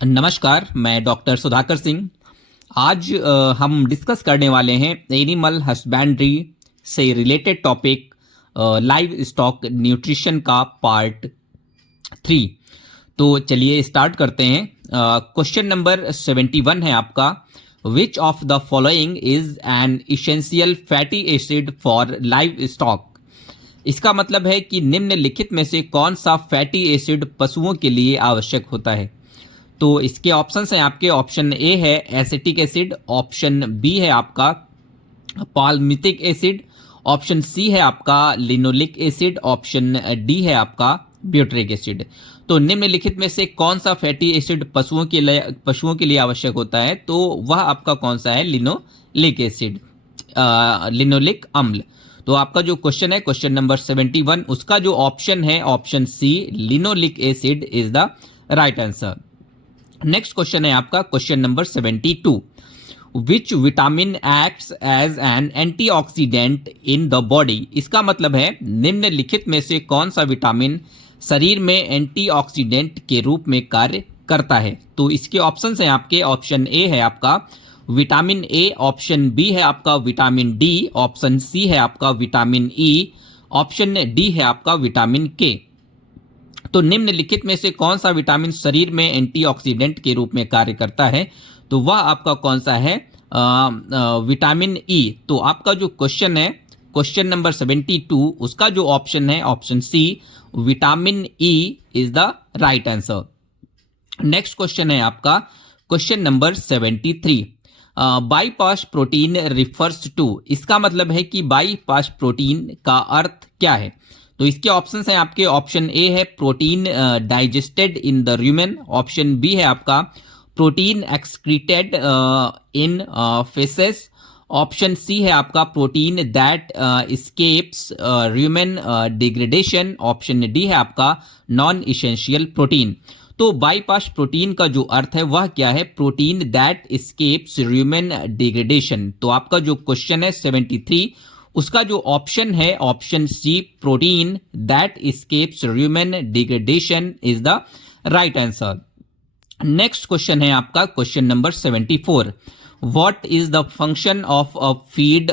नमस्कार, मैं डॉक्टर सुधाकर सिंह। आज हम डिस्कस करने वाले हैं एनिमल हस्बेंड्री से related topic live stock nutrition का पार्ट 3। तो चलिए स्टार्ट करते हैं। क्वेश्चन नंबर 71 है आपका, विच of the following is an essential fatty acid for live stock. इसका मतलब है कि निम्नलिखित में से कौन सा फैटी एसिड पशुओं के लिए आवश्यक होता है। तो इसके ऑप्शंस हैं आपके, ऑप्शन ए है एसिटिक एसिड, ऑप्शन बी है आपका पाल्मिटिक एसिड, ऑप्शन सी है आपका लिनोलिक एसिड, ऑप्शन डी है आपका ब्यूटरिक एसिड। तो निम्नलिखित में से कौन सा फैटी एसिड पशुओं के लिए आवश्यक होता है, तो वह आपका कौन सा है, लिनोलिक एसिड, लिनोलिक अम्ल। तो आपका जो क्वेश्चन है क्वेश्चन नंबर 71, उसका जो ऑप्शन है option C linoleic acid is the right answer. Next question है आपका question number 72, which vitamin acts as an antioxidant in the body. इसका मतलब है निम्नलिखित में से कौन सा विटामिन शरीर में एंटीऑक्सीडेंट के रूप में कार्य करता है। तो इसके ऑप्शंस हैं आपके, ऑप्शन ए है आपका विटामिन ए, ऑप्शन बी है आपका विटामिन डी, ऑप्शन सी है आपका विटामिन ई, ऑप्शन डी है आपका विटामिन के। तो निम्नलिखित में से कौन सा विटामिन शरीर में एंटीऑक्सीडेंट के रूप में कार्य करता है, तो वह आपका कौन सा है, विटामिन ई। तो आपका जो क्वेश्चन है क्वेश्चन नंबर 72, उसका जो ऑप्शन है option C vitamin E is the right answer. Next question है आपका question number 73, bypass protein refers to. इसका मतलब है कि बाईपास प्रोटीन का अर्थ क्या है। तो इसके ऑप्शंस हैं आपके, ऑप्शन ए है protein digested in the rumen, option B है आपका protein excreted in faeces, option C है आपका protein that escapes rumen degradation, option D है आपका नॉन इसेंशियल प्रोटीन। तो बाईपास प्रोटीन का जो अर्थ है वह क्या है, protein that escapes rumen degradation. तो आपका जो क्वेश्चन है 73, उसका जो ऑप्शन है option C protein that escapes rumen degradation is the right answer. Next question है आपका question number 74, what is the function of a feed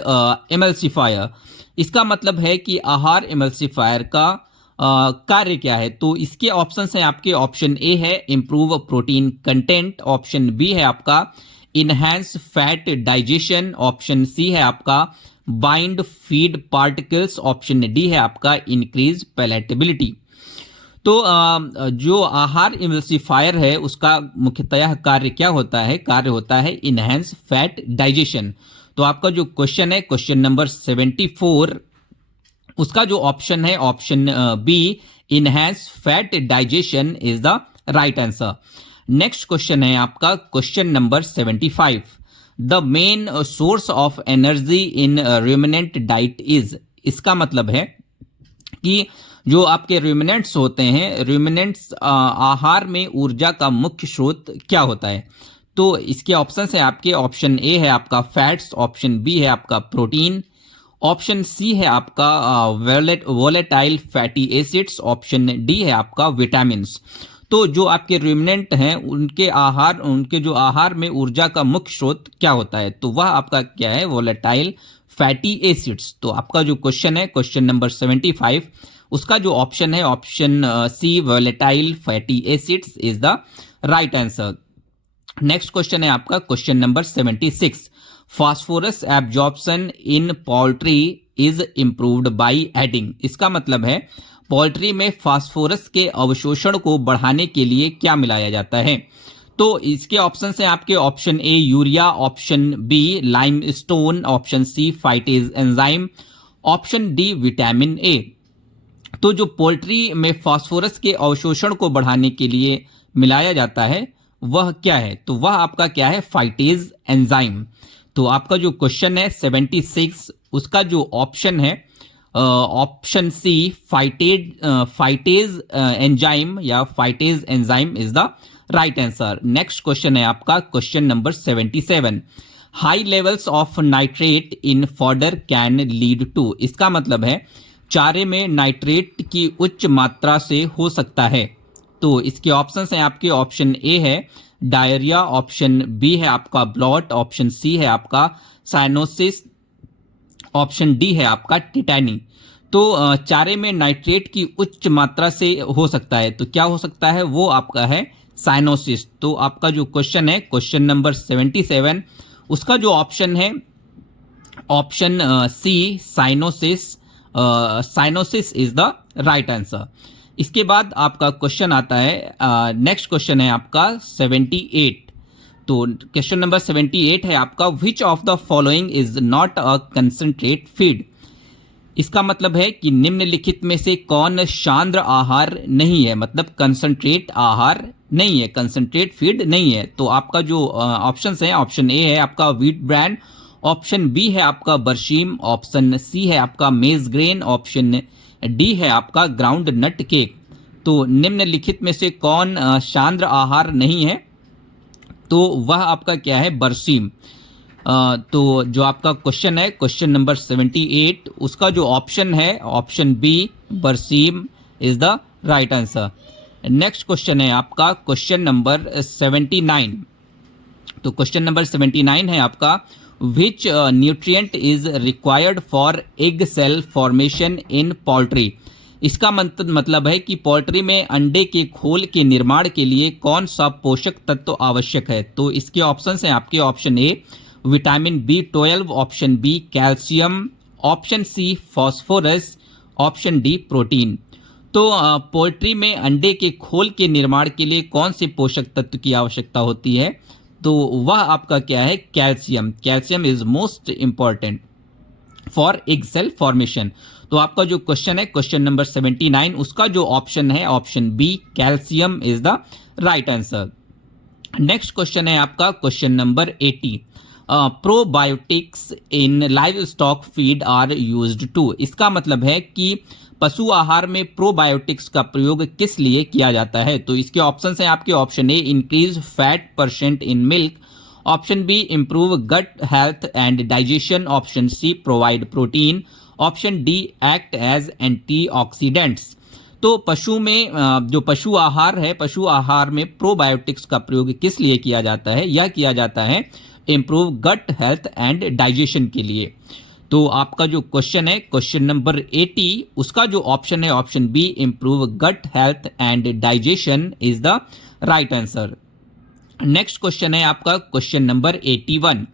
emulsifier. इसका मतलब है कि आहार एमल्सिफायर का कार्य क्या है। तो इसके ऑप्शंस हैं आपके, ऑप्शन ए है improve protein content, option B है आपका enhance fat digestion, option C है आपका bind feed particles, option D है आपका इंक्रीज पैलेटेबिलिटी। तो जो आहार इमल्सिफायर है उसका मुख्यतः कार्य क्या होता है, कार्य होता है इनहैंस फैट डाइजेशन। तो आपका जो क्वेश्चन है क्वेश्चन नंबर 74, उसका जो ऑप्शन है option B enhance fat digestion is the right answer. Next question है आपका question number 75, the main source of energy in ruminant diet is. इसका मतलब है कि जो आपके रूमिनेंट्स होते हैं, रूमिनेंट्स आहार में ऊर्जा का मुख्य स्रोत क्या होता है। तो इसके ऑप्शन है आपके, ऑप्शन ए है आपका फैट्स, ऑप्शन बी है आपका प्रोटीन, ऑप्शन सी है आपका volatile fatty acids, option D है आपका विटामिन्स। तो जो आपके रूमिनेंट हैं उनके जो आहार में ऊर्जा का मुख्य स्रोत क्या होता है, तो वह आपका क्या है, वोलेटाइल फैटी एसिड्स। तो आपका जो क्वेश्चन है क्वेश्चन नंबर 75, उसका जो ऑप्शन है option C volatile fatty acids is the right answer. Next question है आपका question number 76, phosphorus absorption in poultry is improved by adding. इसका मतलब है पोल्ट्री में फास्फोरस के अवशोषण को बढ़ाने के लिए क्या मिलाया जाता है। तो इसके ऑप्शन हैं आपके, option A urea, option B limestone, option C phytase enzyme, option D vitamin A. तो जो पोल्ट्री में फास्फोरस के अवशोषण को बढ़ाने के लिए मिलाया जाता है वह क्या है, तो वह आपका क्या है, फाइटेज एंजाइम। तो आपका जो क्वेश्चन है 76, उसका जो ऑप्शन है ऑप्शन सी फाइटेज एंजाइम या phytase enzyme is the right answer. Next question है आपका question number 77, high levels of nitrate in fodder can lead to. इसका मतलब है चारे में नाइट्रेट की उच्च मात्रा से हो सकता है तो इसके ऑप्शंस हैं आपके, ऑप्शन ए है डायरिया, ऑप्शन बी है आपका ब्लॉट, ऑप्शन सी है आपका साइनोसिस, ऑप्शन डी है आपका टिटैनी। तो चारे में नाइट्रेट की उच्च मात्रा से हो सकता है, तो क्या हो सकता है, वो आपका है साइनोसिस। तो आपका जो क्वेश्चन है क्वेश्चन नंबर 77, उसका जो ऑप्शन है option C cyanosis, cyanosis is the right answer. इसके बाद आपका क्वेश्चन आता है, नेक्स्ट क्वेश्चन है आपका 78। तो क्वेश्चन नंबर 78 है आपका, विच of the following is not a concentrate feed. इसका मतलब है कि निम्नलिखित में से कौन सांद्र आहार नहीं है, मतलब कंसंट्रेट आहार नहीं है, कंसंट्रेट फीड नहीं है। तो आपका जो ऑप्शंस है, ऑप्शन ए है आपका व्हीट ब्रांड, ऑप्शन बी है आपका बरसीम, ऑप्शन सी है आपका मेज ग्रेन, ऑप्शन डी है आपका ग्राउंड नट केक। तो निम्नलिखित में से कौन सांद्र आहार नहीं है, तो वह आपका क्या है, बरसीम। तो जो आपका क्वेश्चन है क्वेश्चन नंबर 78, उसका जो ऑप्शन है ऑप्शन बी बरसीम is the right answer. Next question है आपका क्वेश्चन नंबर 79। तो क्वेश्चन नंबर 79 है आपका, which nutrient is required for egg shell formation in poultry. इसका मतलब है कि पोल्ट्री में अंडे के खोल के निर्माण के लिए कौन सा पोषक तत्व आवश्यक है। तो इसके ऑप्शंस हैं आपके, option A vitamin B12, option B calcium, option C phosphorus, option D protein. तो पोल्ट्री में अंडे के खोल के निर्माण के लिए कौन से पोषक तत्व की आवश्यकता होती है, तो वह आपका क्या है, calcium. Calcium is most important for egg shell formation. तो आपका जो क्वेश्चन है क्वेश्चन नंबर 79, उसका जो ऑप्शन है option B calcium is the right answer. Next question है आपका question number 80, probiotics in livestock feed are used to. इसका मतलब है कि पशु आहार में प्रोबायोटिक्स का प्रयोग किस लिए किया जाता है। तो इसके ऑप्शंस हैं आपके, option A increase fat percent in milk, option B improve gut health and digestion, option C provide protein, option D act as antioxidants. तो पशु में जो पशु आहार है, पशु आहार में प्रोबायोटिक्स का प्रयोग किस लिए किया जाता है, यह किया जाता है improve gut health and digestion के लिए। तो आपका जो क्वेश्चन है क्वेश्चन नंबर 80, उसका जो ऑप्शन है option B improve gut health and digestion is the right answer. Next question है आपका question number 81,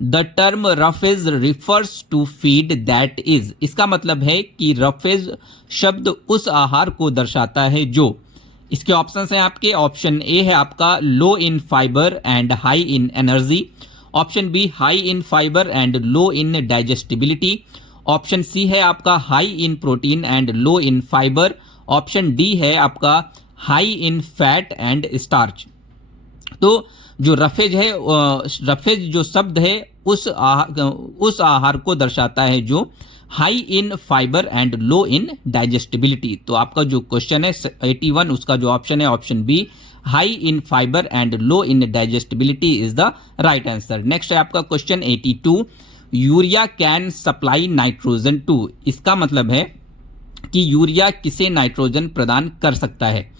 the term roughage refers to feed that is. इसका मतलब है कि रफेज शब्द उस आहार को दर्शाता है जो, इसके ऑप्शंस हैं आपके, ऑप्शन ए है आपका low in fibre and high in energy, option B high in fibre and low in digestibility, option C है आपका high in protein and low in fibre, option D है आपका high in fat and starch. तो जो roughage है, roughage जो शब्द है उस आहार को दर्शाता है जो high in fibre and low in digestibility. तो आपका जो क्वेश्चन है 81, उसका जो ऑप्शन है option B high in fibre and low in digestibility is the right answer. Next है आपका question 82, urea can supply nitrogen to. इसका मतलब है कि यूरिया किसे नाइट्रोजन प्रदान कर सकता है।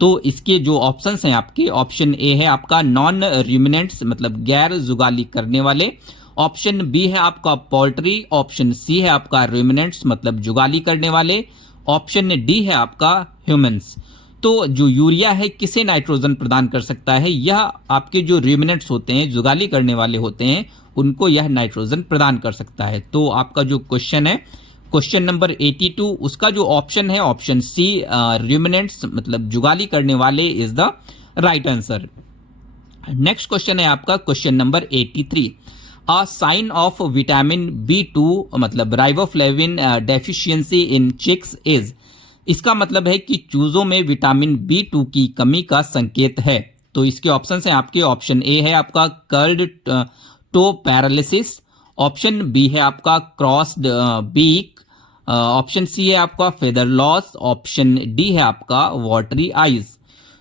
तो इसके जो ऑप्शंस हैं आपके, ऑप्शन ए है आपका नॉन रूमिनेंट्स, मतलब गैर जुगाली करने वाले, ऑप्शन बी है आपका पोल्ट्री, ऑप्शन सी है आपका रूमिनेंट्स मतलब जुगाली करने वाले, ऑप्शन डी है आपका ह्यूमंस। तो जो यूरिया है किसे नाइट्रोजन प्रदान कर सकता है, यह आपके जो रूमिनेंट्स होते हैं, जुगाली करने वाले होते हैं, उनको यह नाइट्रोजन प्रदान कर सकता है। तो आपका जो क्वेश्चन है क्वेश्चन नंबर 82, उसका जो ऑप्शन है ऑप्शन सी रूमिनेंट्स मतलब जुगाली करने वाले is the right answer. Next question है आपका question number 83, a sign of vitamin B2 मतलब riboflavin deficiency in chicks is. इसका मतलब है कि चूजों में विटामिन B2 की कमी का संकेत है। तो इसके ऑप्शंस हैं आपके, ऑप्शन ए है आपका curled toe paralysis, option B है आपका क्रॉस्ड बीक, ऑप्शन सी है आपका फेदर लॉस, ऑप्शन डी है आपका वाटरी आईज।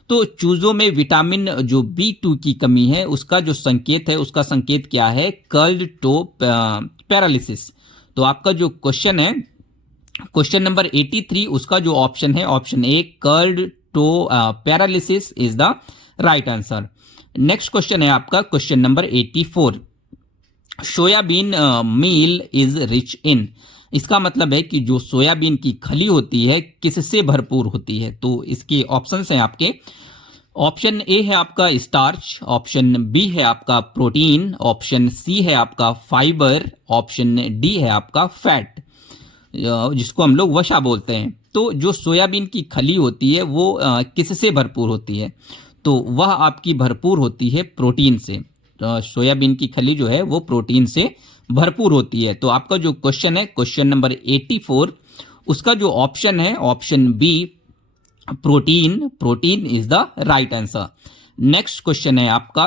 तो चूजों में विटामिन जो B2 की कमी है उसका जो संकेत है, उसका संकेत क्या है, कर्ल्ड टो पैरालिसिस। तो आपका जो क्वेश्चन है क्वेश्चन नंबर 83, उसका जो ऑप्शन है option A curled paralysis is the right answer. Next question है आपका question number 84। Soybean meal is rich in, इसका मतलब है कि जो सोयाबीन की खली होती है किससे भरपूर होती है। तो इसके ऑप्शंस हैं आपके, ऑप्शन ए है आपका स्टार्च, ऑप्शन बी है आपका प्रोटीन, ऑप्शन सी है आपका फाइबर, ऑप्शन डी है आपका फैट, जिसको हम लोग वसा बोलते हैं। तो जो सोयाबीन की खली होती है वो किससे भरपूर होती है, तो वह आपकी भरपूर होती है प्रोटीन से। सोयाबीन की खली जो है वो प्रोटीन से भरपूर होती है। तो आपका जो क्वेश्चन है क्वेश्चन नंबर 84, उसका जो ऑप्शन है option B protein, protein is the right answer. Next question है आपका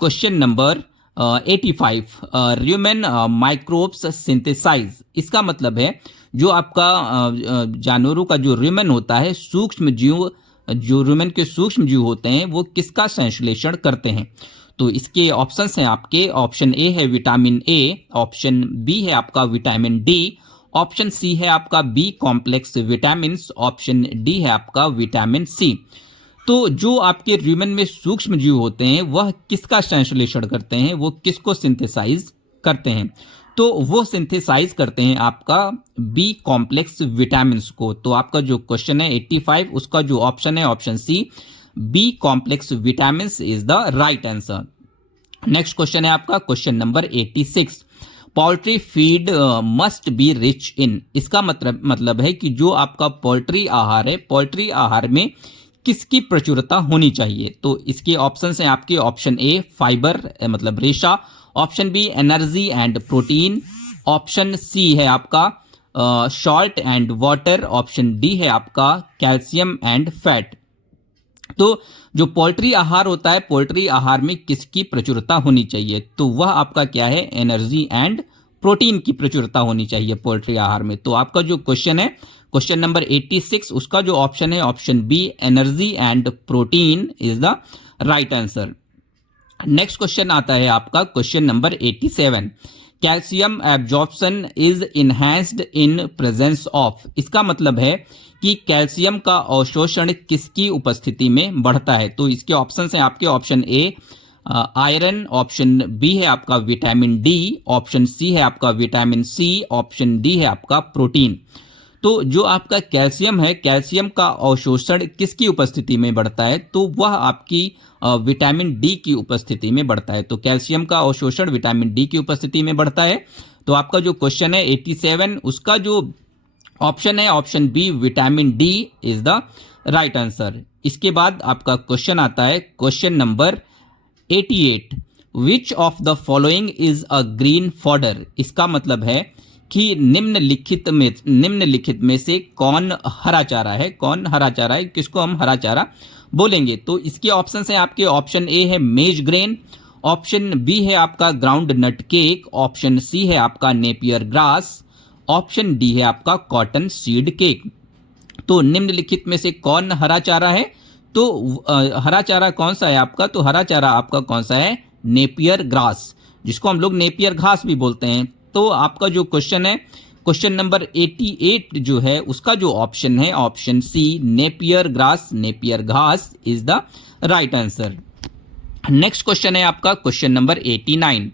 question number 85, human microbes synthesize, इसका मतलब है जो आपका जानवरों का जो ह्यूमन होता है, सूक्ष्म जीव, जो ह्यूमन के सूक्ष्म जीव होते हैं वो किसका संश्लेषण करते हैं। तो इसके ऑप्शंस हैं आपके, ऑप्शन ए है विटामिन ए, ऑप्शन बी है आपका विटामिन डी, ऑप्शन सी है आपका B complex vitamin, option D है आपका विटामिन सी। तो जो आपके ह्यूमन में सूक्ष्म जीव होते हैं वह किसका संश्लेषण करते हैं, वो किसको सिंथेसाइज करते हैं, तो वो सिंथेसाइज करते हैं आपका बी कॉम्प्लेक्स विटामिन को। तो आपका जो क्वेश्चन है 85, उसका जो ऑप्शन है option C B complex vitamin is the right answer. Next question है आपका question number 86, poultry feed must be rich in, इसका मतलब है कि जो आपका पोल्ट्री आहार है, पोल्ट्री आहार में किसकी प्रचुरता होनी चाहिए। तो इसके ऑप्शंस हैं आपके, ऑप्शन ए फाइबर मतलब रेशा, option B energy and protein, option C है आपका salt and water, option D है आपका कैल्शियम एंड फैट। तो जो पोल्ट्री आहार होता है, पोल्ट्री आहार में किसकी प्रचुरता होनी चाहिए, तो वह आपका क्या है, एनर्जी एंड प्रोटीन की प्रचुरता होनी चाहिए पोल्ट्री आहार में। तो आपका जो क्वेश्चन है क्वेश्चन नंबर 86, उसका जो ऑप्शन है option B energy and protein is the right answer. Next question आता है आपका question number 87, calcium absorption is enhanced in presence of, इसका मतलब है कि कैल्शियम का अवशोषण किसकी उपस्थिति में बढ़ता है। तो इसके ऑप्शंस हैं आपके, option A iron, option B है आपका विटामिन डी, ऑप्शन सी है आपका विटामिन सी, ऑप्शन डी है आपका प्रोटीन। तो जो आपका कैल्शियम है, कैल्शियम का अवशोषण किसकी उपस्थिति में बढ़ता है, तो वह आपकी विटामिन डी की उपस्थिति में बढ़ता है। तो कैल्शियम का अवशोषण विटामिन डी की उपस्थिति में बढ़ता है। तो आपका जो क्वेश्चन है 87, उसका जो ऑप्शन है option B vitamin D is the right answer. इसके बाद आपका क्वेश्चन आता है question number 88, which of the following is a green fodder, इसका मतलब है कि निम्नलिखित में से कौन हरा चारा है, कौन हरा चारा है, किसको हम हरा चारा बोलेंगे। तो इसके ऑप्शंस हैं आपके, ऑप्शन ए है मेज ग्रेन, ऑप्शन बी है आपका groundnut cake, option C है आपका नेपियर ग्रास, ऑप्शन डी है आपका कॉटन सीड केक। तो निम्नलिखित में से कौन हरा चारा है, तो हरा चारा कौन सा है आपका, तो हरा चारा आपका कौन सा है, नेपियर ग्रास, जिसको हम लोग नेपियर घास भी बोलते हैं। तो आपका जो क्वेश्चन है क्वेश्चन नंबर 88 जो है उसका जो ऑप्शन है option C Napier grass, Napier घास is the right answer. Next question है आपका question number 89,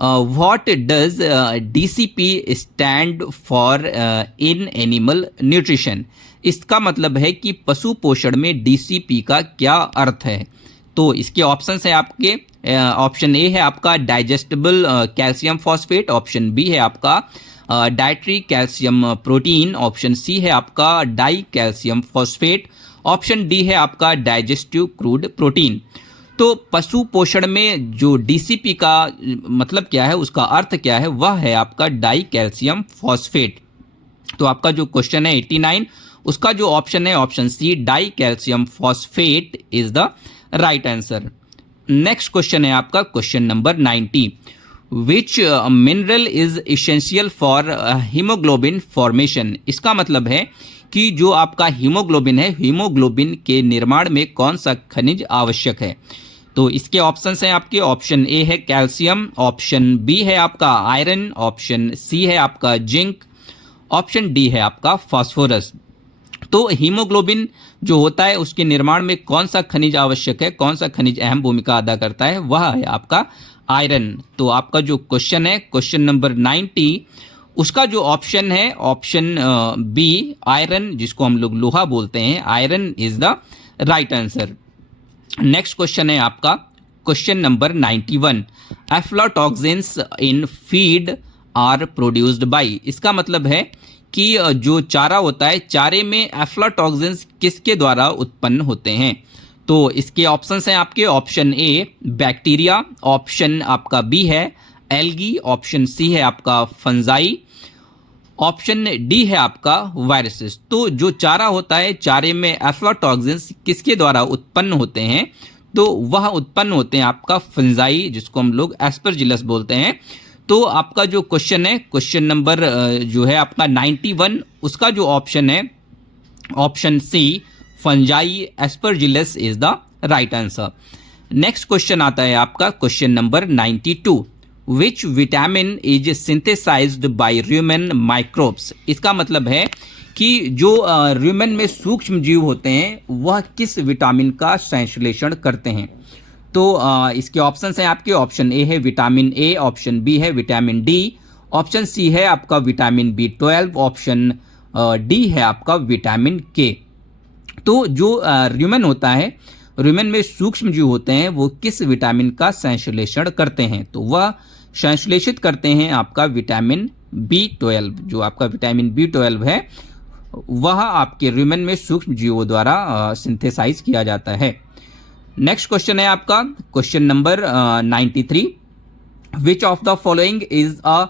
what does DCP stand for in animal nutrition, इसका मतलब है कि पशु पोषण में डीसीपी का क्या अर्थ है। तो इसके ऑप्शंस है आपके, ऑप्शन ए है आपका digestible calcium phosphate, option B है आपका dietary calcium protein, option C है आपका di calcium phosphate, option D है आपका डाइजेस्टिव क्रूड प्रोटीन। तो पशु पोषण में जो डीसीपी का मतलब क्या है, उसका अर्थ क्या है, वह है आपका डाई कैल्शियम फॉस्फेट। तो आपका जो क्वेश्चन है 89, उसका जो ऑप्शन है option C di calcium phosphate is the right answer. Next question है आपका question number 90, which mineral is essential for haemoglobin formation, इसका मतलब है कि जो आपका हीमोग्लोबिन है, हीमोग्लोबिन के निर्माण में कौन सा खनिज आवश्यक है। तो इसके ऑप्शंस हैं आपके, ऑप्शन ए है कैल्शियम, ऑप्शन बी है आपका आयरन, ऑप्शन सी है आपका जिंक, ऑप्शन डी है आपका फास्फोरस। तो हीमोग्लोबिन जो होता है उसके निर्माण में कौन सा खनिज आवश्यक है, कौन सा खनिज अहम भूमिका अदा करता है, वह है आपका आयरन। तो आपका जो क्वेश्चन है क्वेश्चन नंबर 90, उसका जो ऑप्शन है ऑप्शन बी आयरन, जिसको हम लोग लोहा बोलते हैं, iron is the right answer. Next question है आपका question number 91, aflatoxins in feed are produced by. इसका मतलब है कि जो चारा होता है, चारे में एफ्लाटॉक्सिन्स किसके द्वारा उत्पन्न होते हैं। तो इसके ऑप्शंस हैं आपके, ऑप्शन ए बैक्टीरिया, ऑप्शन आपका बी है एल्गी, ऑप्शन सी है आपका फंजाई, ऑप्शन डी है आपका वायरसेस। तो जो चारा होता है, चारे में एफ्लाटॉक्सिन्स किसके द्वारा उत्पन्न होते हैं, तो वह उत्पन्न होते हैं आपका फंजाई, जिसको हम लोग एस्परजिलस बोलते हैं। तो आपका जो क्वेश्चन है क्वेश्चन नंबर जो है आपका 91, उसका जो ऑप्शन है option C fungi aspergillus is the right answer. Next question आता है आपका question number 92, which vitamin is synthesised by human microbes. इसका मतलब है कि जो ह्यूमन में सूक्ष्म जीव होते हैं वह किस विटामिन का संश्लेषण करते हैं। तो इसके ऑप्शंस हैं आपके, ऑप्शन ए है विटामिन ए, ऑप्शन बी है विटामिन डी, ऑप्शन सी है आपका विटामिन B12, ऑप्शन डी है आपका विटामिन के। तो जो ह्यूमन होता है, ह्यूमन में सूक्ष्म जीव होते हैं, वो किस विटामिन का संश्लेषण करते हैं, तो वह संश्लेषित करते हैं आपका विटामिन B12। जो आपका विटामिन B12 है वह आपके ह्यूमन में सूक्ष्म जीवों द्वारा सिंथेसाइज किया जाता है। नेक्स्ट क्वेश्चन है आपका question number 93, which of the following is a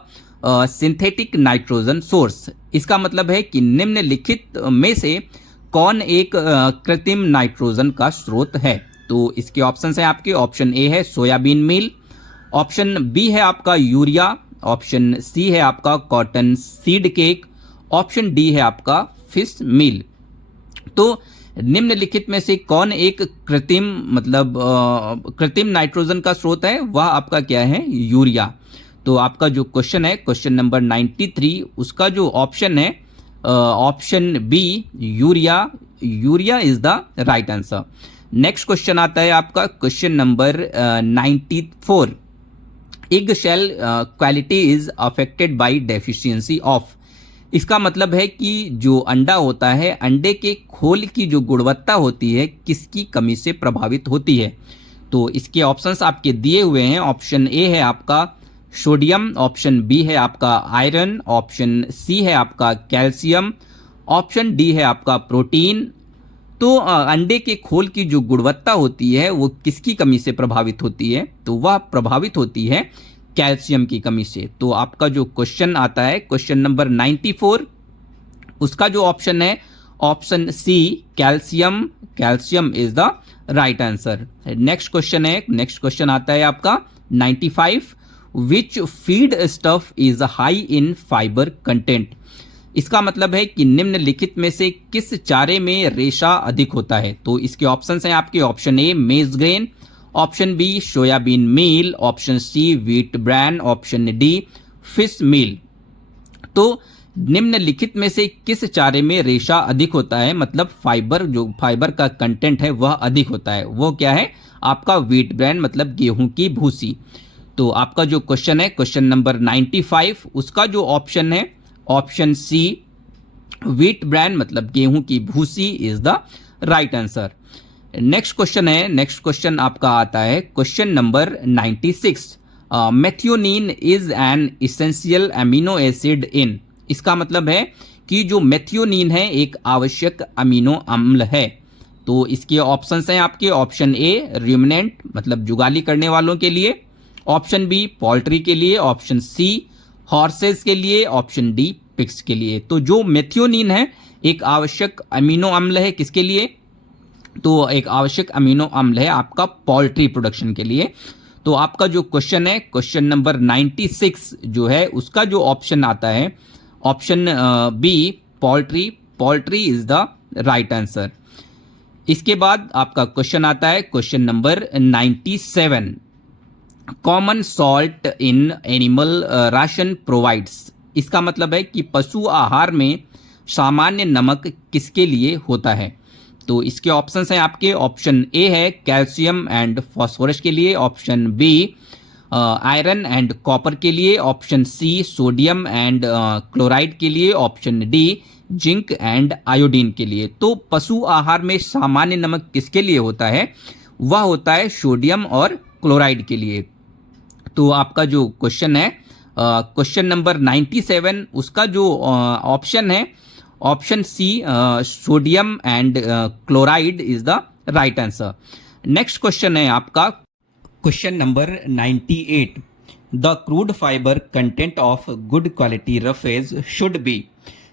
synthetic nitrogen source. इसका मतलब है कि निम्नलिखित में से कौन एक कृत्रिम नाइट्रोजन का स्रोत है। तो इसके ऑप्शन है आपके, ऑप्शन ए है सोयाबीन मील, ऑप्शन बी है आपका यूरिया, ऑप्शन सी है आपका cotton seed cake, option D है आपका फिश मील। तो निम्नलिखित में से कौन एक कृत्रिम नाइट्रोजन का स्रोत है, वह आपका क्या है, यूरिया। तो आपका जो क्वेश्चन है क्वेश्चन नंबर 93, उसका जो ऑप्शन है option B urea, urea is the right answer. Next question आता है आपका question number 94, egg shell quality is affected by deficiency of. इसका मतलब है कि जो अंडा होता है, अंडे के खोल की जो गुणवत्ता होती है किसकी कमी से प्रभावित होती है। तो इसके ऑप्शंस आपके दिए हुए हैं, ऑप्शन ए है आपका सोडियम, ऑप्शन बी है आपका आयरन, ऑप्शन सी है आपका कैल्शियम, ऑप्शन डी है आपका प्रोटीन। तो अंडे के खोल की जो गुणवत्ता होती है वो किसकी कमी से प्रभावित होती है, तो वह प्रभावित होती है कैल्शियम की कमी से। तो आपका जो क्वेश्चन आता है क्वेश्चन नंबर 94, उसका जो ऑप्शन है option C calcium, calcium is the right answer. Next question है, नेक्स्ट क्वेश्चन आता है आपका 95, which feedstuff is high in fibre content. इसका मतलब है कि निम्नलिखित में से किस चारे में रेशा अधिक होता है। तो इसके ऑप्शंस हैं आपके, option A maize grain, option B soybean meal, option C wheat bran, option D fish meal. तो निम्नलिखित में से किस चारे में रेशा अधिक होता है, मतलब फाइबर, जो फाइबर का कंटेंट है वह अधिक होता है, वो क्या है आपका व्हीट ब्रैन, मतलब गेहूं की भूसी। तो आपका जो क्वेश्चन है क्वेश्चन नंबर 95, उसका जो ऑप्शन है ऑप्शन सी व्हीट ब्रैन, मतलब गेहूं की भूसी is the right answer. Next question है, नेक्स्ट क्वेश्चन आपका आता है question number 96, methionine is an essential amino acid in. इसका मतलब है कि जो मेथियोनिन है एक आवश्यक अमीनो अम्ल है। तो इसके ऑप्शंस हैं आपके, ऑप्शन ए रुमिनेंट, मतलब जुगाली करने वालों के लिए, ऑप्शन बी पोल्ट्री के लिए, ऑप्शन सी हॉर्सेस के लिए, ऑप्शन डी पिग्स के लिए। तो जो मेथियोनिन है एक आवश्यक अमीनो अम्ल है किसके लिए, तो एक आवश्यक अमीनो अम्ल है आपका पोल्ट्री प्रोडक्शन के लिए। तो आपका जो क्वेश्चन है क्वेश्चन नंबर 96 जो है उसका जो ऑप्शन आता है option B poultry, poultry is the right answer. इसके बाद आपका क्वेश्चन आता है question number 97, common salt in animal ration provides. इसका मतलब है कि पशु आहार में सामान्य नमक किसके लिए होता है? तो इसके ऑप्शंस हैं आपके, ऑप्शन ए है कैल्शियम एंड फॉस्फोरस के लिए, option B iron and copper के लिए, option C sodium and chloride के लिए, option D zinc and iodine के लिए। तो पशु आहार में सामान्य नमक किसके लिए होता है? वह होता है सोडियम और क्लोराइड के लिए। तो आपका जो क्वेश्चन है, क्वेश्चन नंबर 97, उसका जो ऑप्शन है option C sodium and chloride is the right answer. Next question है आपका question number 98, the crude fibre content of good quality roughage should be.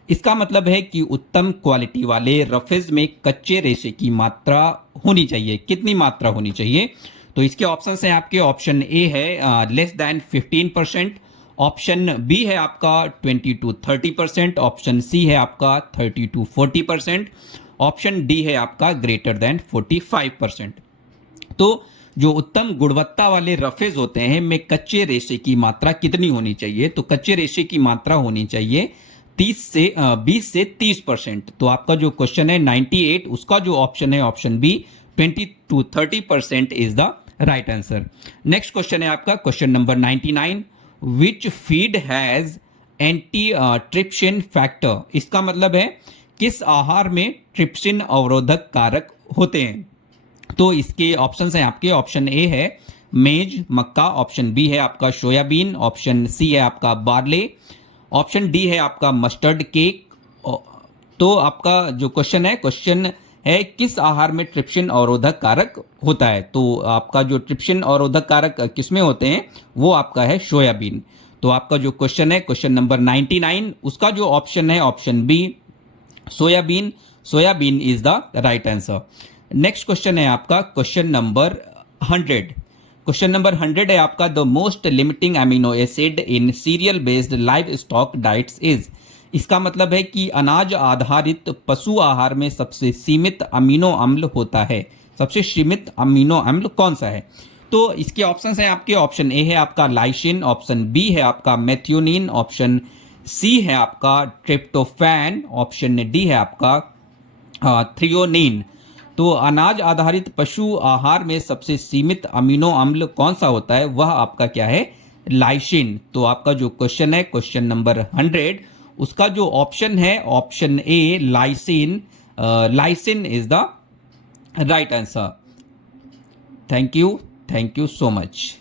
इसका मतलब है कि उत्तम क्वालिटी वाले रफेज में कच्चे रेशे की मात्रा होनी चाहिए। कितनी मात्रा होनी चाहिए? तो इसके ऑप्शंस हैं आपके, ऑप्शन ए है लेस देन 15%, ऑप्शन बी है आपका 20 to 30%, ऑप्शन सी है आपका 30 to 40%, ऑप्शन डी है आपका ग्रेटर देन 45%। तो जो उत्तम गुणवत्ता वाले रफेज होते हैं में कच्चे रेशे की मात्रा कितनी होनी चाहिए? तो कच्चे रेशे की मात्रा होनी चाहिए 20 से 30%। तो आपका जो क्वेश्चन है 98, उसका जो ऑप्शन है option B 20 to 30% is the right answer. Next question है आपका question number 99, which feed has anti trypsin factor. इसका मतलब है किस आहार में ट्रिप्सिन अवरोधक कारक होते हैं? तो इसके ऑप्शंस हैं आपके, ऑप्शन ए है मेज मक्का, ऑप्शन बी है आपका सोयाबीन, ऑप्शन सी है आपका बार्ले, ऑप्शन डी है आपका मस्टर्ड केक। तो आपका जो क्वेश्चन है किस आहार में ट्रिप्सिन अवरोधक कारक होता है? तो आपका जो ट्रिप्सिन अवरोधक कारक किसमें होते हैं? वो आपका है सोयाबीन। तो आपका जो क्वेश्चन है क्वेश्चन नंबर 99, उसका जो ऑप्शन है option B soybean, soybean is the right answer. Next question है आपका क्वेश्चन नंबर 100। क्वेश्चन नंबर 100 है आपका, the most limiting amino acid in serial based live stock diets is. इसका मतलब है कि अनाज आधारित पशु आहार में सबसे सीमित अमीनो अम्ल होता है। सबसे सीमित अमीनो अम्ल कौन सा है? तो इसके ऑप्शंस हैं आपके, ऑप्शन ए है आपका लाइसिन, ऑप्शन बी है आपका मेथियोनिन, ऑप्शन सी है आपका ट्रिप्टोफैन, ऑप्शन डी है आपका थ्रियोनिन। तो अनाज आधारित पशु आहार में सबसे सीमित अमीनो अम्ल कौन सा होता है? वह आपका क्या है? लाइसिन। तो आपका जो क्वेश्चन है क्वेश्चन नंबर 100, उसका जो ऑप्शन है option A lysine, lysine is the right answer. Thank you so much.